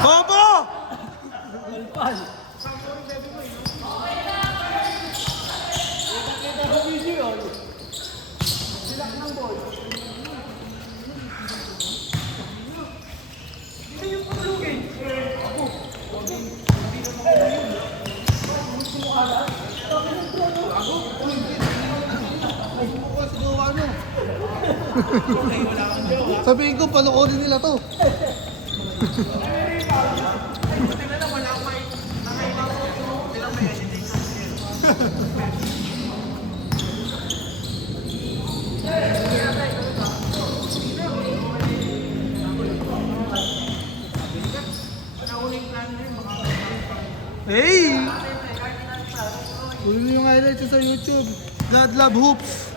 Bobo! Sabihin ko, panoorin nila to. Hey! Kunin mo yung highlights sa YouTube. God Love Hoops.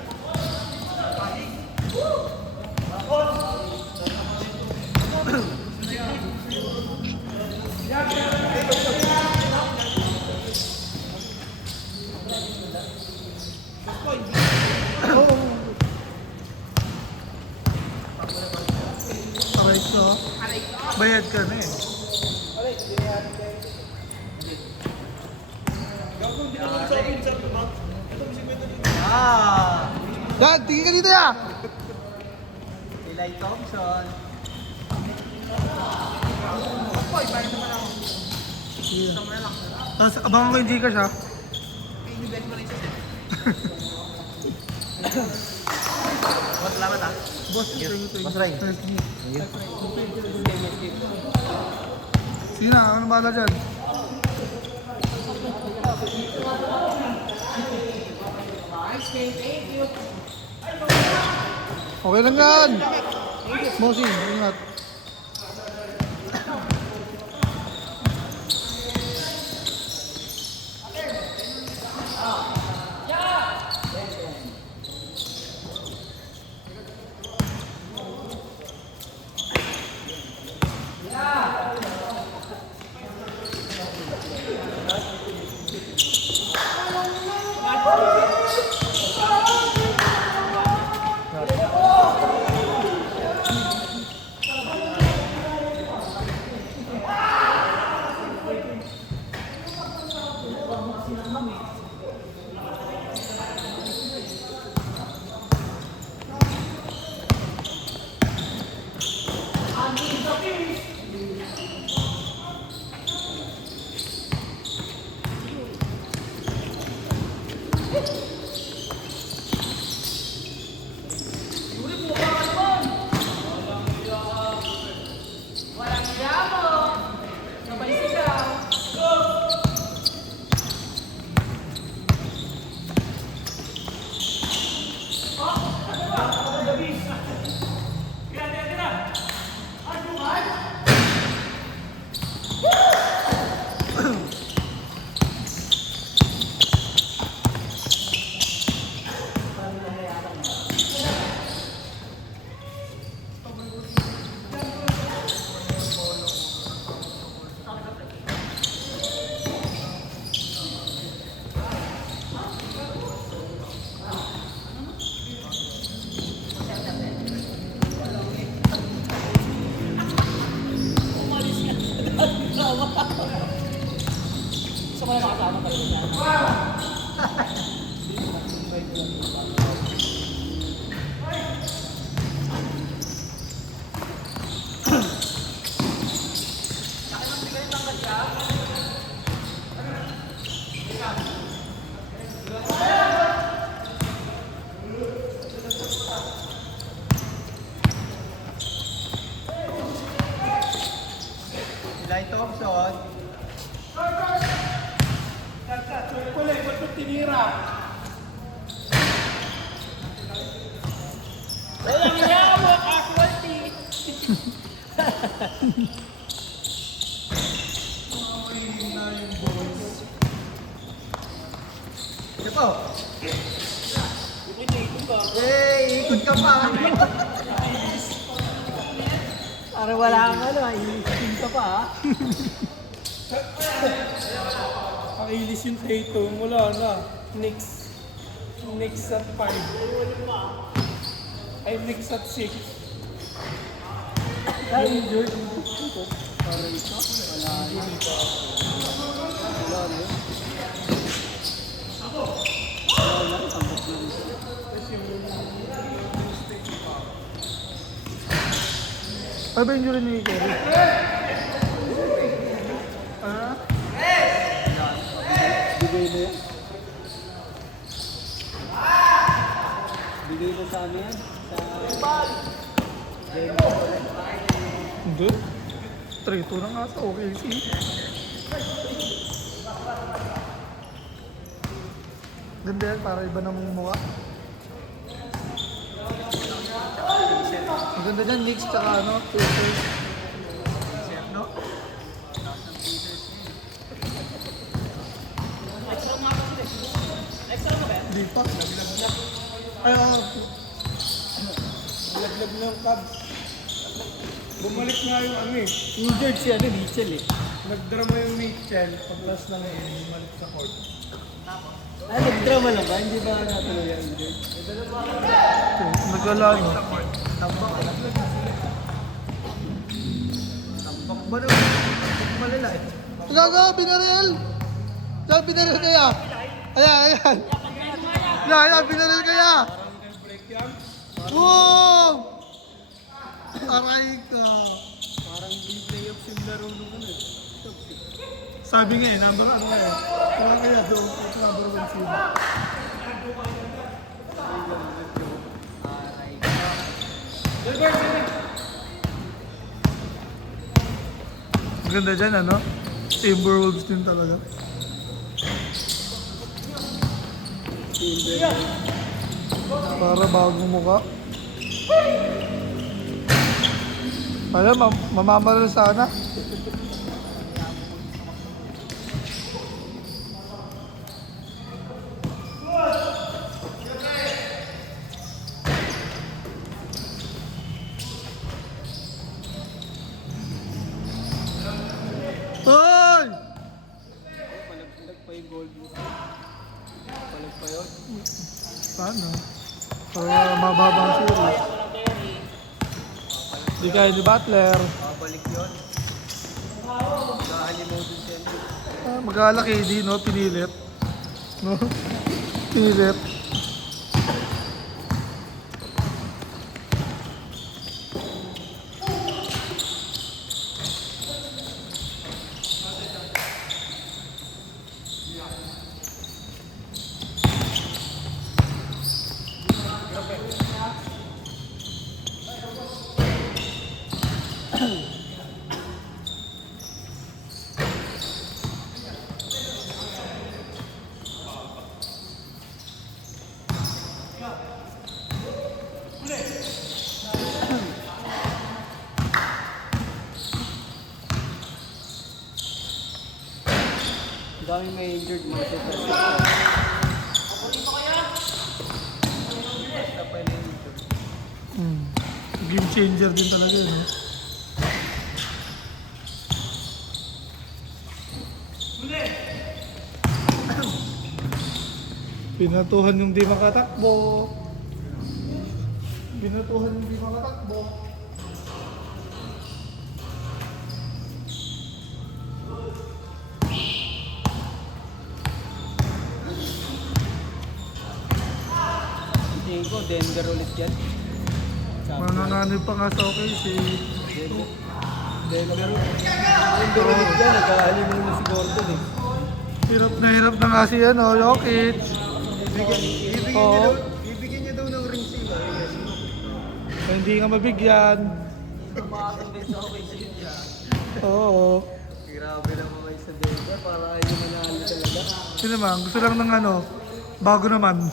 Alright, so bayad ka na eh. Dad, tingin ka dito ya! Eli Thompson. Tapos abangan ko yung Gcash ha. Boss, salamat ah. Boss, Boss Ray. Sige na, ano bahala dyan? Okay lang yan! Bossing, ingat. Eli Thompson. Hey, ikot ka pa. Parang wala kang ano, ilising ka pa ha. Pakilis yung Tatum. Wala na. Knicks at 5. Ay, Knicks at 6. Yung injured. Para ito, wala na. Wala na yun. Wala na, tambok na rin. Ano ba injury ni Kerry? Bigay na yan. Bigay na sa ano yan? Hindi. 3-2 na nga sa OKC. Ganda yan, para iba ng mukha. Maganda dyan, Knicks tsaka ano, Pacers. Chef, no? Hindi pa. Ay, laglag ng Cubs. Bumalik nga yung ano eh. Injured si ano, Mitchell eh. Nagdrama yung Mitchell. Pag-last ng bumalik sa court. Ah, nag-drama lang ba? Hindi ba natuloy yung injured? Nagala no? Tambak ba? Tambak ba naman? Tambak malala eh. Gaga, binaril! Gaga, binaril kaya! Ayan! Ayan, binaril kaya! Wow! Aray ka! Parang di playoffs yung laro nung ano eh. Sabi nga eh, number ano nga eh. Kaya kaya doon, ito number 1 seed. Aray ka. Maganda dyan ano? Timberwolves din talaga. Para bagong mukha. Alam, mamamaril sana. Hoy! Palag pa yung gold mo. Palag pa yun. Paano? Para mababa ang series. Di kaya ni Butler. Babalik yun. Nakahalimaw din siya. Mag-alaki din, no? Pinilit. No? Pinilit. Ang daming may injured mga super. Basta pa yung injured. Game changer din talaga yun, no? Pinatuhan yung di makatakbo. Pinatuhan yung di makatakbo. Tingin ko, Denver ulit yan. Manananib pa nga sa OKC. Denver ulit yan. Nag-aalimaw na si Gordon eh. Hirap na nga si ano, Jokic. Oo. Ibigyan niya daw ng ring sila. Yes. Hindi nga mabigyan. Tumakas din sa okay sa niya. Oo. Grabe naman kayo sa Denver. Para kayo manalo talaga. Yun naman, gusto lang ng ano, bago naman.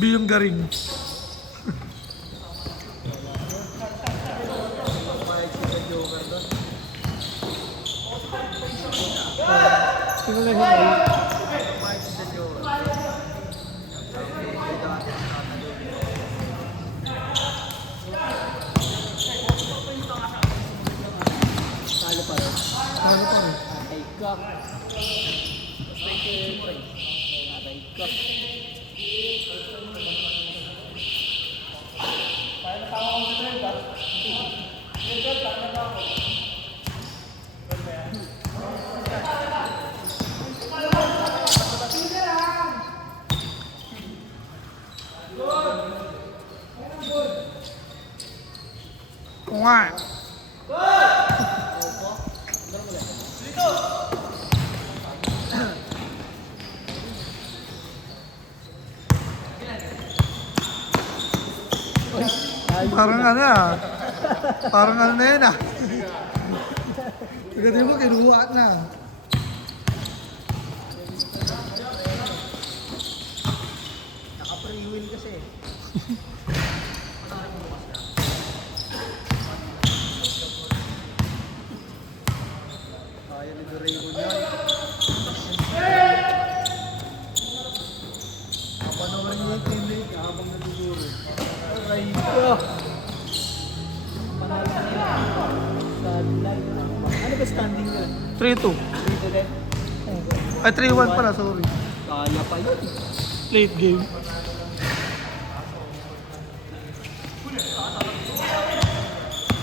Biyong garing. Pumayag si sa Joker doon. Sino lang yun? Pumayag si sa Joker. Sabi, dati tatalo. Talo pa rin. Atay ka. Atay ka. Oo nga. Parang ano ah. Parang ano na yun ah. Pagdating mo, kinuha na. Naka-free wheel kasi. Kaya ni Doraemon yan. Kapanorin niyo yung TV habang naguguro. Aray ko! Panalo na yun. Ano ba standing yun? 3-2. Dito din? Ay, 3-1 pala, sorry. Kaya pa yun. Late game.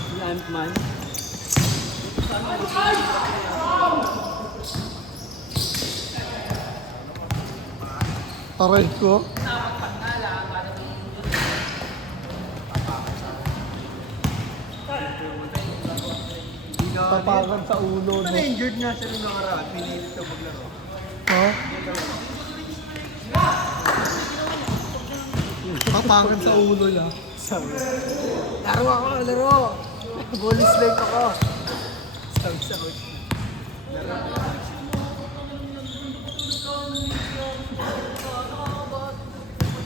Si Ant-Man. Aray ko. Tapakan sa ulo. Na-injured nga siya nung nakaraan. Pinilit siya maglaro. Ha? Papagan sa ulo lang. Sabi. Laro ako, laro. Bonus life ako. Sabi sa coach. Laro.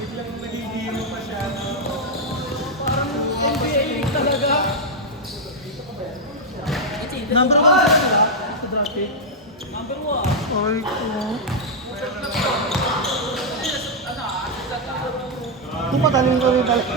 Biglang nagigilo pa siya. Parang NBA talaga. Number 1 sa draft pick. Number 1. Aray ko. Kung pataling ko rin talaga.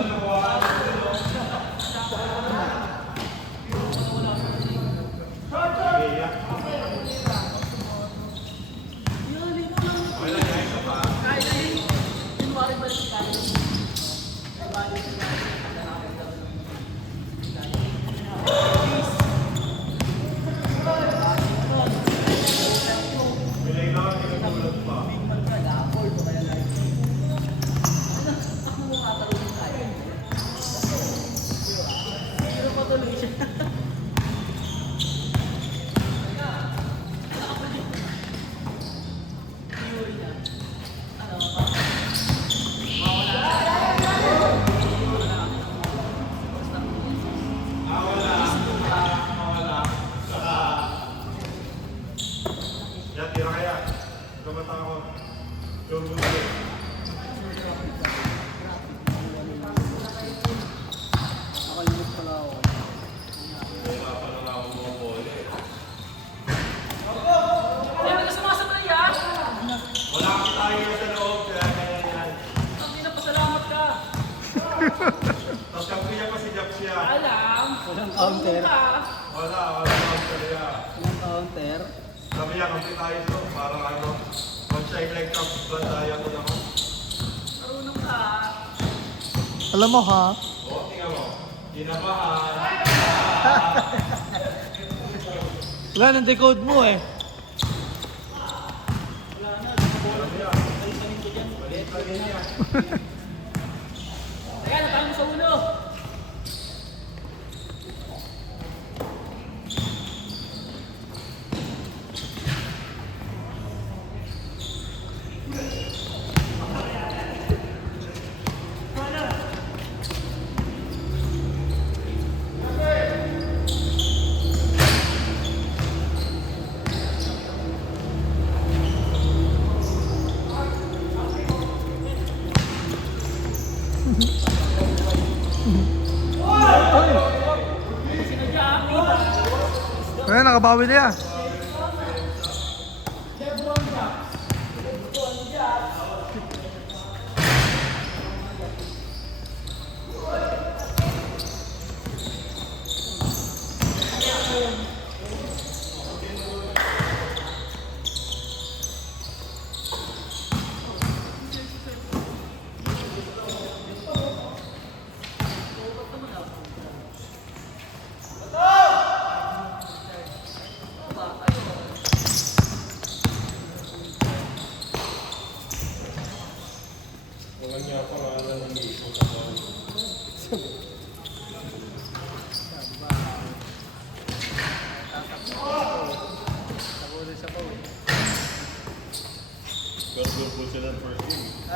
Nakalimit pala ako. Wala kang tayo sa loob, kaya kaya yan. Tapos kampiya pa si Japsia. Walang counter. Wala kang kaya. Walang counter. Sabi niya, kampi tayo ito, para ano, mag-shine like cup, ba tayo ko naman. Alam mo ha? O, tingnan mo, kinabahan. Wala nang decode mo eh. Kaya natalo sa ulo. Ayan, nakabawi na yan.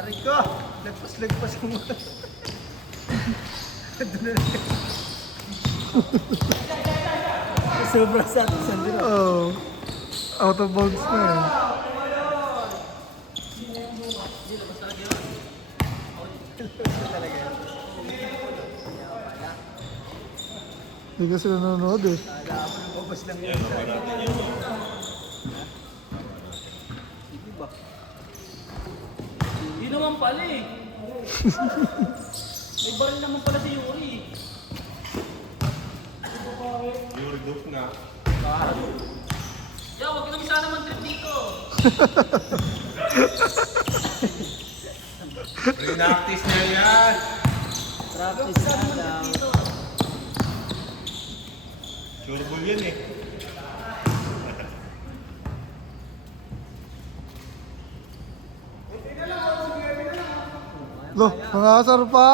Aray ko! Lagpas ko mo. Sobra sa atin sa dito. Oh. Out of bounds na eh. Hindi kasi nanonood eh. Ubus lang Yan, naman natin yun. Hindi ba? Hindi naman pala eh. May baril naman pala si Yuri. Yuri Duf na. Yeah, wag ka naman sana mag-trip dito. Pre-practice na yan. Practice na lang. Sure ball yan eh. Loh, nangasar pa!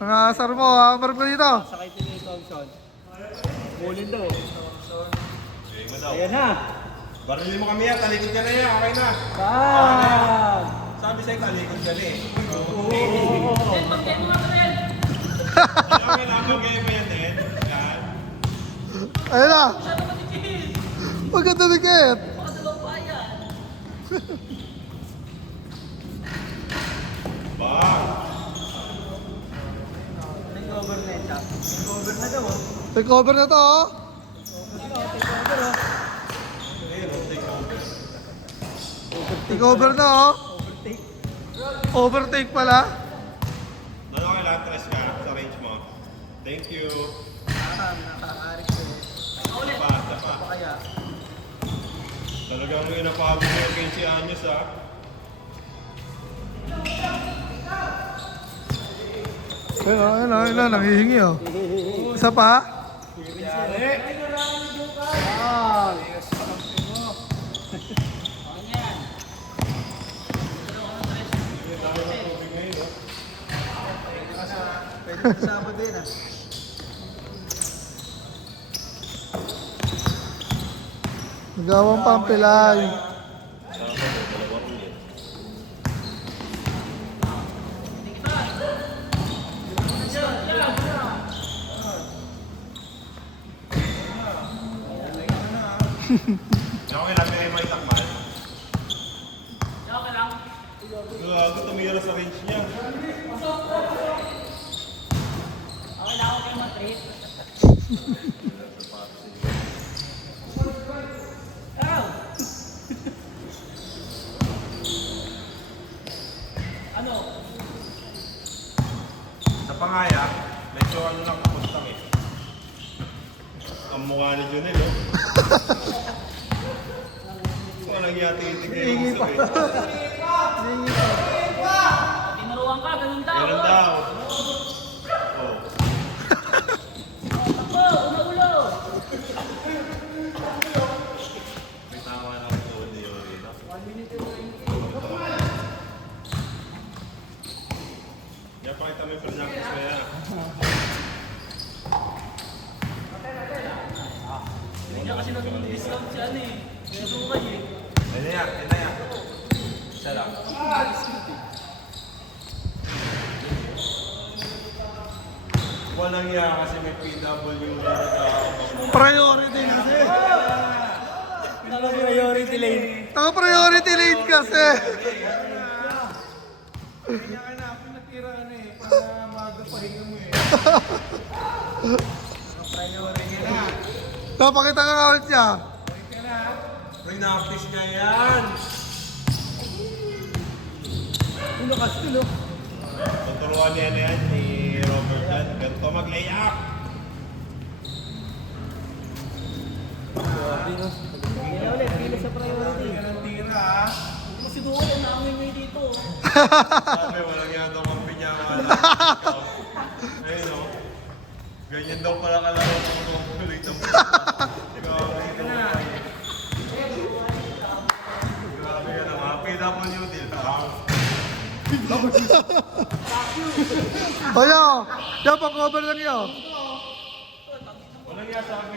Nangasar mo, hammer ko dito. Sakay din ni Thompson. Bulin daw. Sige mo daw. Ayan na. Barilin mo kami yan, talikod ka na yan, okay na. Bang! Sabi sa'yo, talikod ka na eh. Then, pag-get mo nga ka rin. Okay na, magay mo yan din. Yan. Ayun na! Masyado matikit. Maganda dikit! Baka dalawang pa yan. Bang! Take over na ito. Take over na daw. Take over na to oh! Take over na oh! Overtake. Overtake pala! Doon okay lang, tres ka sa range mo. Thank you. Nakakarik ko. Basta pa. Apa kaya? Talagang inapagod mo yung 15 anyos ha. Ayun na, nangihingi oh. Isa pa? Ah! Pwede kasama din ah. Nagawang pampilay. Okay lang, may may takmal. Yeah, okay lang. Gago, tumira sa range niya. Okay lang ako kayo mag-trip. Ow! Ano? Sa pangaya, medyo ano lang kapustang eh. Ang mukha ni Junel oh. Walang yati itigay mo sa range. Tinuruan ka, ganun daw. Meron daw. Oh. Takbo, una-ulo. May tama na ako sa ni Yuri. No? Yan, pakita mo yung practice mo yan. Hindi niya kasi nag-discount siya eh. Kaya sukay eh. Ayun na yan, ayun na yan. Isa lang. Walang yan kasi may PW na nag-aabang. Priority kasi. Naka-priority lane. Naka-priority lane kasi. Kanya ka na, pinatira na eh, para magapahinga mo eh. Naka-priority na. Napakita ka nga ulit niya. Pre-practice niya yan. Ulo kasi tulo. Tuturuan niya na yan ni Robert yan. Ganito mag-layup. Kaya ulit, pila sa priority. Tira ah. Kasi doon, ang naamay dito. Sabi, walang yan daw ang pinyama. Ayun o. Ganyan daw pala kalaro kung tuloy ng grabe ka na mga PWD. Ayo, yan pang-cover lang yun. Walang yan sa akin.